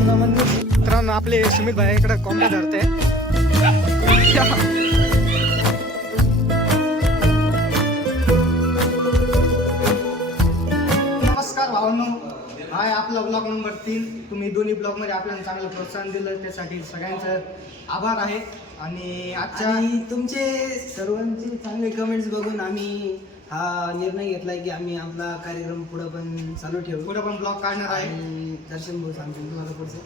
मित्रांनो आपले सुमित भाई इकडे कोंबड्या धरते. नमस्कार भावांनो, हाय आपला ब्लॉग नंबर 3. तुम्ही दोन्ही ब्लॉगमध्ये आपल्याला चांगलं प्रोत्साहन दिलं त्यासाठी सगळ्यांचं आभार आहे. आणि आजच्या तुमचे सर्वांचे चांगले कमेंट्स बघून आम्ही हा निर्णय घेतलाय की आम्ही आपला कार्यक्रम पुढे पण चालू ठेवू, पुढे पण ब्लॉग काढणार आहे. दर्शन भाऊ सांगतो तुम्हाला पुढचं.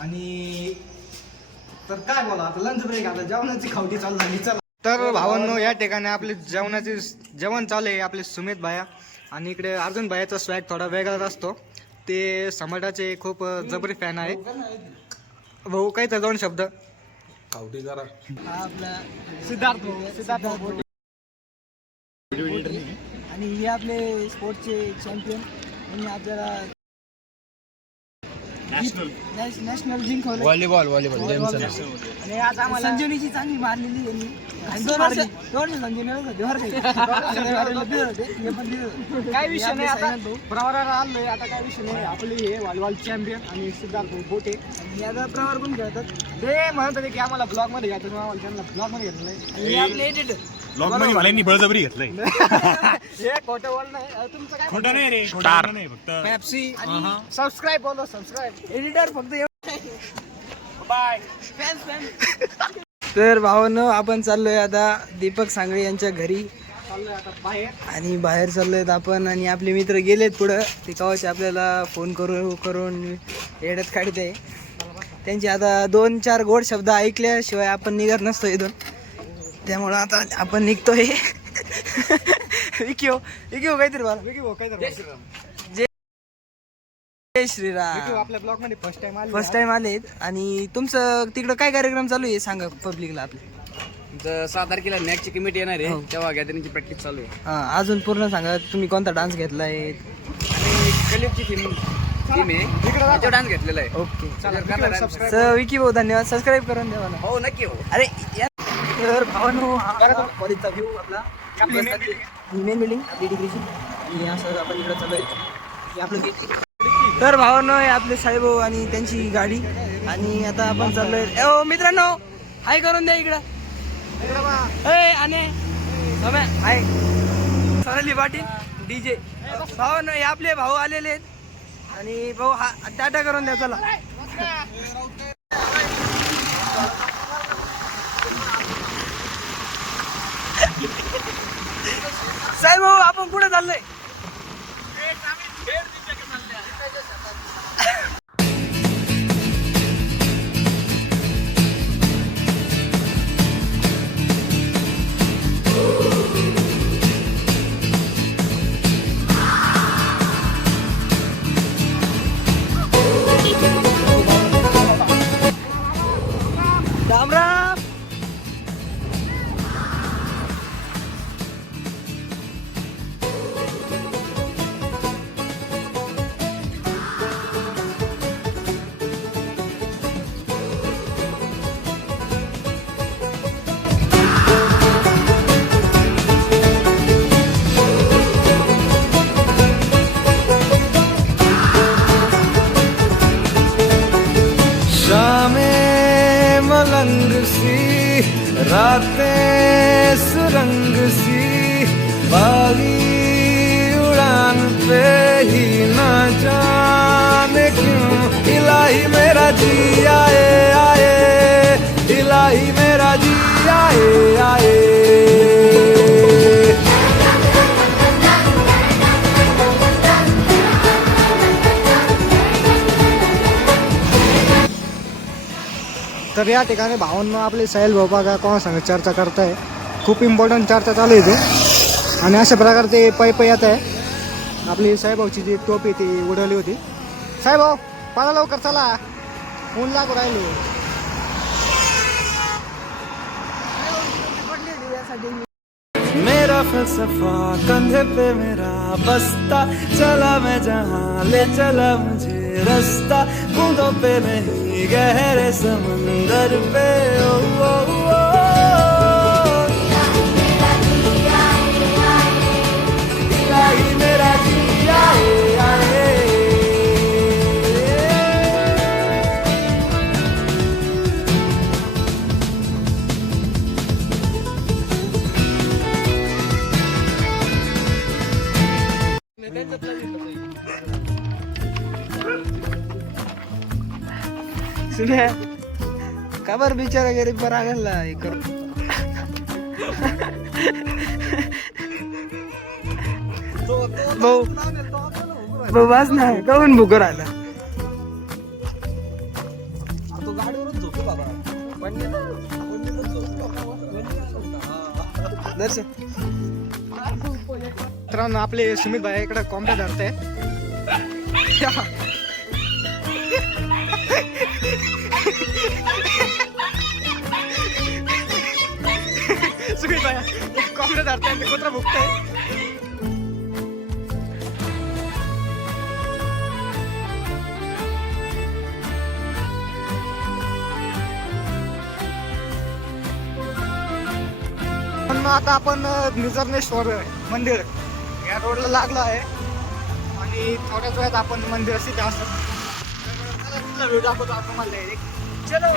आणि तर काय बोला, आता लंच ब्रेक, आता जेवणाची खावटी चालू झाली. चला तर भावांनो, या ठिकाणी आपले जेवण चालू आहे आपले सुमित भाया. आणि इकडे अर्जुन भायाचा स्वॅग थोडा वेगळाच असतो. ते सम्राटाचे खूप जबरी फॅन आहे. भाऊ काय तर दोन शब्द. हा आपला सिद्धार्थ आणि हे आपले स्पोर्टचे चॅम्पियन यांनी आपल्याला नॅशनल जिंकवलं. व्हॉलीबॉल आणि आज आम्हाला संजीवनीची चांगली मारलेली यांनी. दोन काय विषय नाही, आता प्रवाराला आलोय. आता काय विषय नाही, आपले हे व्हॉलीबॉल चॅम्पियन आणि सिद्धार्थ बोटे आणि आता प्रवार पण खेळतात. ते म्हणत होते की आम्हाला ब्लॉग मध्ये घ्यायचं, आम्हाला त्यांना ब्लॉग मध्ये घेतलं नाही. आणि आपले एडिटर ब्लॉग मध्ये मला बळजबरी घेतलंय. हे खोटं बोल नाही. तुमचं काय खोटं नाही रे, स्टार नाही फक्त पेप्सी आणि सबस्क्राईब बोलो, सबस्क्राईब. एडिटर फक्त बाय. तर भावांनो, आपण चाललोय आता दीपक सांगळे यांच्या घरी चाललोय आता बाहेर. आणि बाहेर चाललोय आपण. आणि आपले मित्र गेलेत पुढं, ते कवाचे आपल्याला फोन करून येड्यात काढत आहे. त्यांचे आता 2-4 गोड शब्द ऐकल्याशिवाय आपण निघत नसतो इथून. त्यामुळं आता आपण निघतोय. विकिओ काहीतरी बोला. जय श्रीराम. आपल्या ब्लॉग मध्ये फर्स्ट टाइम आलेत. आणि तुमचं तिकडं काय कार्यक्रम चालू आहे सांगा पब्लिकला आपल्या. 6 तारखेला नॅकची कमिटी येणार आहे, तेव्हा गॅदरिंगची प्रॅक्टिस चालू आहे. हां, अजून पूर्ण सांगा तुम्ही कोणता डान्स घेतलाय. आणि कलिपची टीम आहे, त्याचा डान्स घेतलेला आहे. ओके, सर विकी भाऊ धन्यवाद. सबस्क्राईब करून द्या मला. हो नक्की हो. अरे तर भावांनो, कॉलेजचा व्ह्यू आपला मेन बिल्डिंग आपली डिग्रीची. आणि असं आपण इकडं चालू आहे आपलं गेट. तर भावांनो, हे आपले साहेब आणि त्यांची गाडी. आणि आता आपण चाललोय. ओ मित्रांनो, हाय करून द्या इकडं. हाय सोनाली पाटील DJ. भावांनो, हे आपले भाऊ आलेले आहेत. आणि भाऊ हा टाटा करून द्या चला. साहेब भाऊ, आपण कुठे चाललोय. राम राम. मलंग सी रातें सुरंग सी, बागी उड़ान पे ही न जाने क्यों इलाही मेरा जी आए आए, इलाही मेरा जी आए आए. तर या ठिकाणी भावांना आपले साहिल भाऊ बघा कोणा सांग चर्चा करताय. खूप इम्पॉर्टंट चर्चा चालू आहे ते. आणि अशा प्रकारे ते पै येत आहे. आपली साहेबाऊची जी टोपी ती उडवली होती. साहेबाऊ पाला लवकर चला, ऊन लागू राहिलो. मेरा फलसफा कंधे पे मेरा बस्ता, चला मैं जहाँ ले चला मुझे रास्ता, बूंदों पे नहीं गहरे समंदर पे. ओ, ओ, ओ, इलाही मेरा जी आए आए. सुन्या का बरं बिचारा गरीब बरं आगला हे कर भाऊ भाऊ वाच ना काऊन भुकर आला तो गाडीवरच झोपतो बाबा दर्शन मित्रांनो आपले सुमित भाई इकडे कॉम्प्या धरते सुमित भाई कॉम्प्या धरते ते कुत्रा भुकते आता आपण निजरनेश्वर मंदिर या रोडला लागलो आहे आणि थोड्याच वेळात आपण मंदिराशी जास्त व्हिडिओ दाखवतो आपण तुम्हाला डायरेक्ट चलो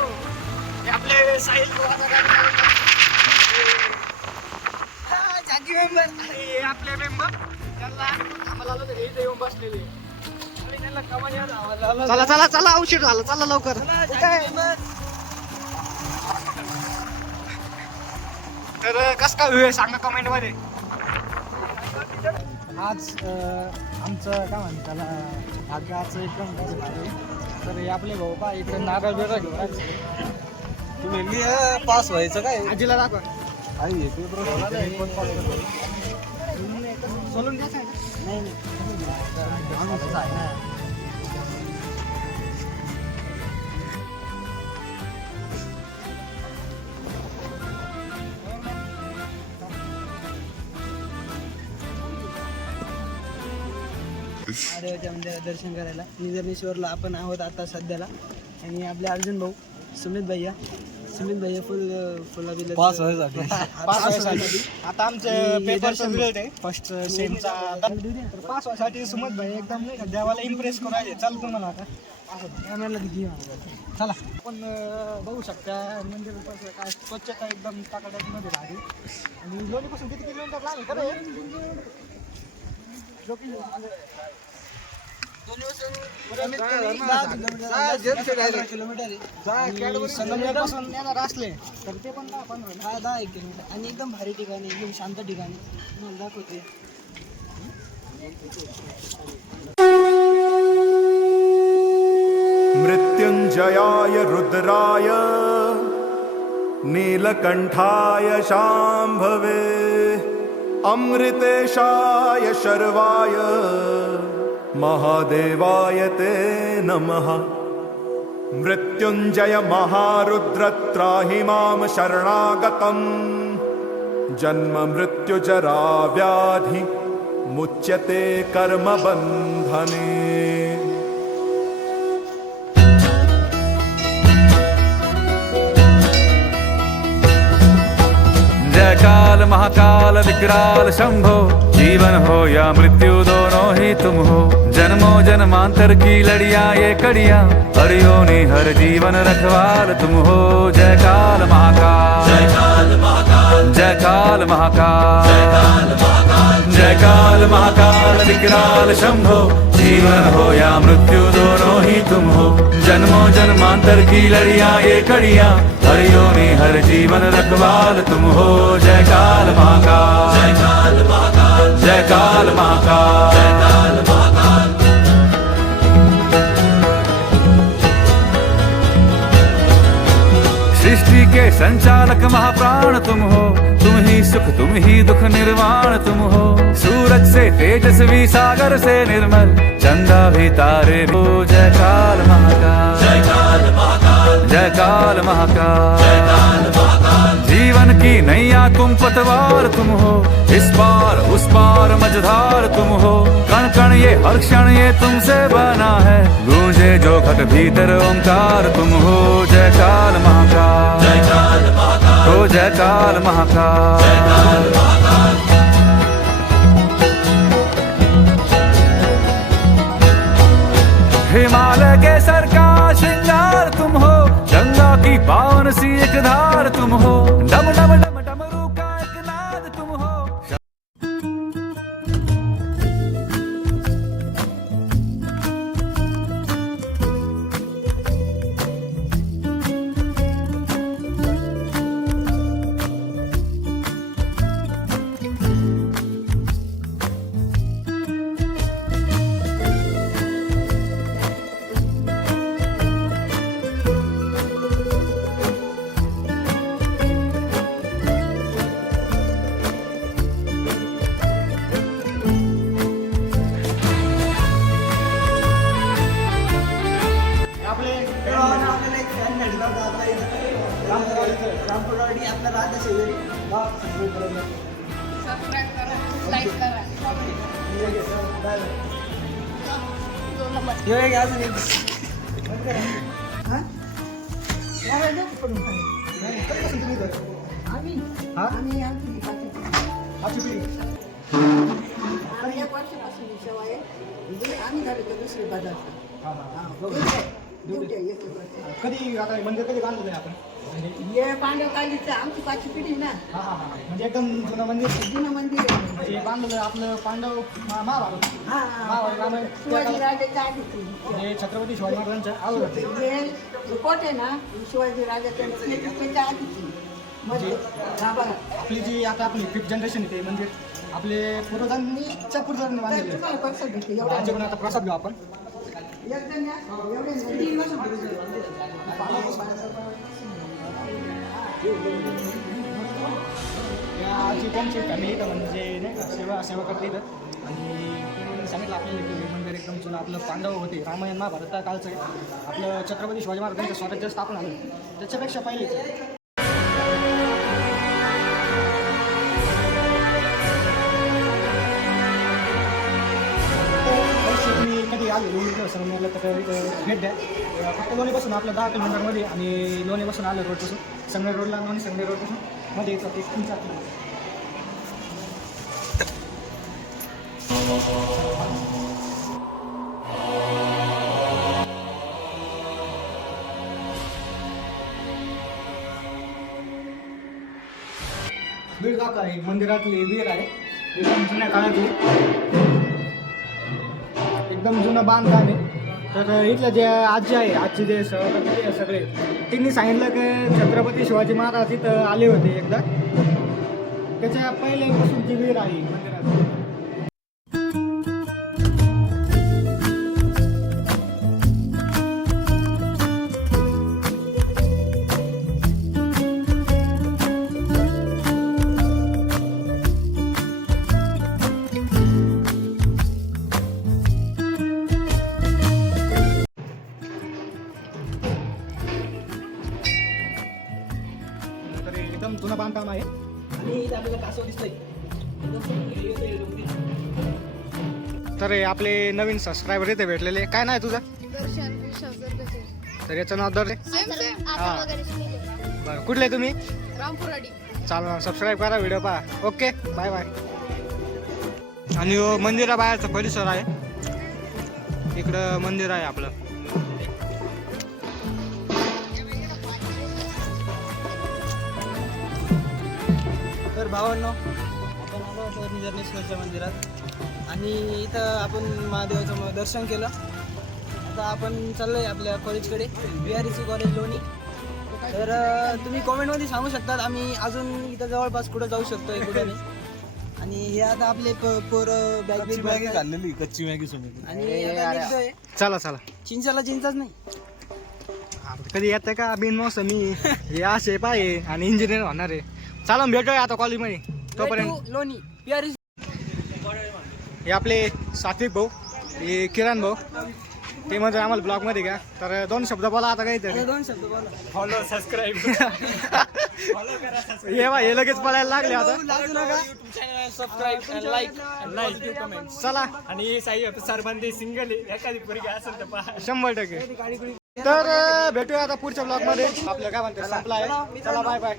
हे आपले साहिल जागी मेंबर हे आपले मेंबर त्यांना आम्हाला आलो तर इथे येऊन बसलेले आणि त्यांना कमानी आला चला चला चला उशीर झाला चला लवकर तर कस काय व्ह्यू सांगा कमेंट मध्ये आज आमचं काय म्हणतात त्याला भाग्याचं एकदम मजा झाली तर हे आपले भाऊ पा इकडे नारळ बिरळ घेऊन आले. तुम्ही पास व्हायचं काय आजीला दाखवा आई सोलून द्यायचं आहे ना? महादेवाच्या मंदिरात दर्शन करायला निजरनेश्वरला आपण आहोत आता सध्याला आणि आपले अर्जुन भाऊ सुमित भैया फुला बिल पास व्हायसाठी आता आमचे पेपरचा रिझल्ट आहे फर्स्ट सेमचा तर पास व्हायसाठी सुमत भाई एकदम नाही का देवाला इम्प्रेस करू राहिले चल तुम्हाला आता कॅमेराला किती चला आपण बघू शकता मंदिर काय स्वच्छता एकदम टाकाटाकीमध्ये राहते आणि लोणीपासून किती किलोमीटर लागेल खरं संगमनेरपासून येणार असले तर ते पण 10 किलोमीटर आणि एकदम भारी ठिकाणी एकदम शांत ठिकाणी तुम्हाला दाखवते मृत्युंजयाय रुद्राय नीलकंठाय शांभवे अमृतेशाय शर्वाय महादेवाय ते नमः मृत्युंजय महारुद्र त्राहि मां शरणागतं जन्म मृत्यु जरा व्याधि मुच्यते कर्म बंधने जय काल महाकाल विकराल शंभो जीवन हो या मृत्यु दोनों ही तुम हो जन्मों जन्मांतर की लड़िया ये कड़िया हरियोनी हर जीवन रखवाल तुम हो जय काल महाकाल जय काल महाकाल जय काल महाकाल जय काल महाकाल विकराल शंभो जीवन हो या मृत्यु दोनों ही तुम हो जन्मों जन्मांतर की लड़िया ये कड़िया हरियोनी हर जीवन रखवाल तुम हो जय काल महाकाल जय काल महाकाल जय काल महाकाल जय काल महाकाल सृष्टि के संचालक महाप्राण तुम हो तुम ही सुख तुम ही दुख निर्वाण तुम हो सूरज से तेजस्वी सागर से निर्मल चंदा भी तारे हो जय काल महाकाल जय काल महाकाल जय काल महाकाल जय काल महाकाल जीवन की नैया तुम पतवार तुम हो इस पार उस पार मझधार तुम हो कण कण ये हर क्षण ये तुमसे बना है गूंजे जो घट भीतर ओंकार तुम हो जय काल महाकाल जय काल महाकाल हो जय काल महाकाल जय काल महाकाल हिमालय के सर का श्रृंगार तुम हो गंगा की पावन सी एक धार तुम हो डम डम डम डमरू का एक नाद तुम हो रामपुरवाडी आपला राहत शेजारी सबस्क्राईब करा, लाईक करा. हे एक अजून एक कधी आता मंदिर कधी बांधलं आहे आपण पांडवकालीचं आमची पाचवी पिढी ना हा हा हा म्हणजे एकदम जुनं मंदिर जुनं मंदिर आहे. म्हणजे बांधलं आपलं पांडव महाभारत हा, हा. महाभारत रामायण त्या शिवाजी काळात राजाच्या आधीची म्हणजे छत्रपती शिवाजी महाराजांच्या अगोदर हे कोट आहे ना शिवाजी राजाच्या त्याच्या आधीची मध्ये गाभारा. आपली जी आता आपली फिफ्थ जनरेशन येते म्हणजे आपले पूर्वजांनीच्या पूर्वजांनी बांधलेलं आहे. तुम्हाला पैसा भेटते एवढा राज्यभर आता प्रसाद घेऊ आपण एकदम या एवढे 3 वर्ष या आजी त्यांची फॅमिली तर म्हणजे नाही का सेवा करते इथं आणि त्यांनी सांगितलं आपल्याला की हे मंदिर एकदम जुनं आपलं पांडव होते रामायण महाभारत त्या काळचं आहे आपलं छत्रपती शिवाजी महाराजांचं स्वराज्य स्थापन झालं त्याच्यापेक्षा पहिले तुम्ही कधी आले लोणी संगमेरला तर भेट द्या फक्त लोणीपासून आपलं 10 किलोमीटरमध्ये आणि लोणीपासून आलं रोडपासून संगमेर रोडला लोणी संगमेर रोडपासून मध्ये येतं 3-4 किलोमीटर. बीड दाखवा आहे मंदिरातली विहीर आहे एकदम जुन्या काळातली एकदम जुनं बांधकाम आहे तर इथलं जे आजी आहे आजचे जे सहकारी आहे सगळे त्यांनी सांगितलं की छत्रपती शिवाजी महाराज इथं आले होते एकदा त्याच्या पहिल्यापासून जी विहीर आहे मंदिरात तर एकदम जुनं बांधकाम आहे आणि इथं आपल्याला कासव दिसतंय तर हे आपले नवीन सबस्क्रायबर इथे भेटलेले काय नाही तुझं दर्शन विश्वास कसे तर याचं नाव दर सेम सेम हां बरं कुठले तुम्ही रामपुराडी. चालू सबस्क्राईब करा व्हिडिओ पहा ओके बाय बाय आणि मंदिराबाहेरचा परिसर आहे इकडं मंदिर आहे आपलं तर भावांनो आपण आलो होतो निजर्नेश्वरच्या मंदिरात आणि इथं आपण महादेवाचं दर्शन केलं. आता आपण चाललोय आपल्या कॉलेजकडे BRC कॉलेज लोणी. तर तुम्ही कॉमेंटमध्ये सांगू शकतात आम्ही अजून इथं जवळपास कुठं जाऊ शकतो कुठं नाही. आणि हे आता आपले पोरं बॅग खाल्लेली कच्ची मॅगी सोबत आणि आता निघतोय. चला चला चिंचाला चिंचाच नाही कधी येतं का बिनमोसमी हे असे पाय आणि इंजिनियर होणार आहे चला भेटूया आता कॉलेजमध्ये तोपर्यंत लोणी BRC. हे आपले सात्विक भाऊ हे किरण भाऊ ते म्हणजे आम्हाला ब्लॉगमध्ये घ्या तर 2 शब्द बोला आता काहीतरी 2 शब्द बोला. फॉलो सबस्क्राईब हे लगेच पळायला लागले आता लाजू नका. सबस्क्राईब लाईक चला आणि साई सरबंदी सिंगल एखादी पोरगी असेल तर पहा 100% तर भेटूया आता पुढच्या ब्लॉग मध्ये आपलं काय म्हणतात संपला आहे चला बाय बाय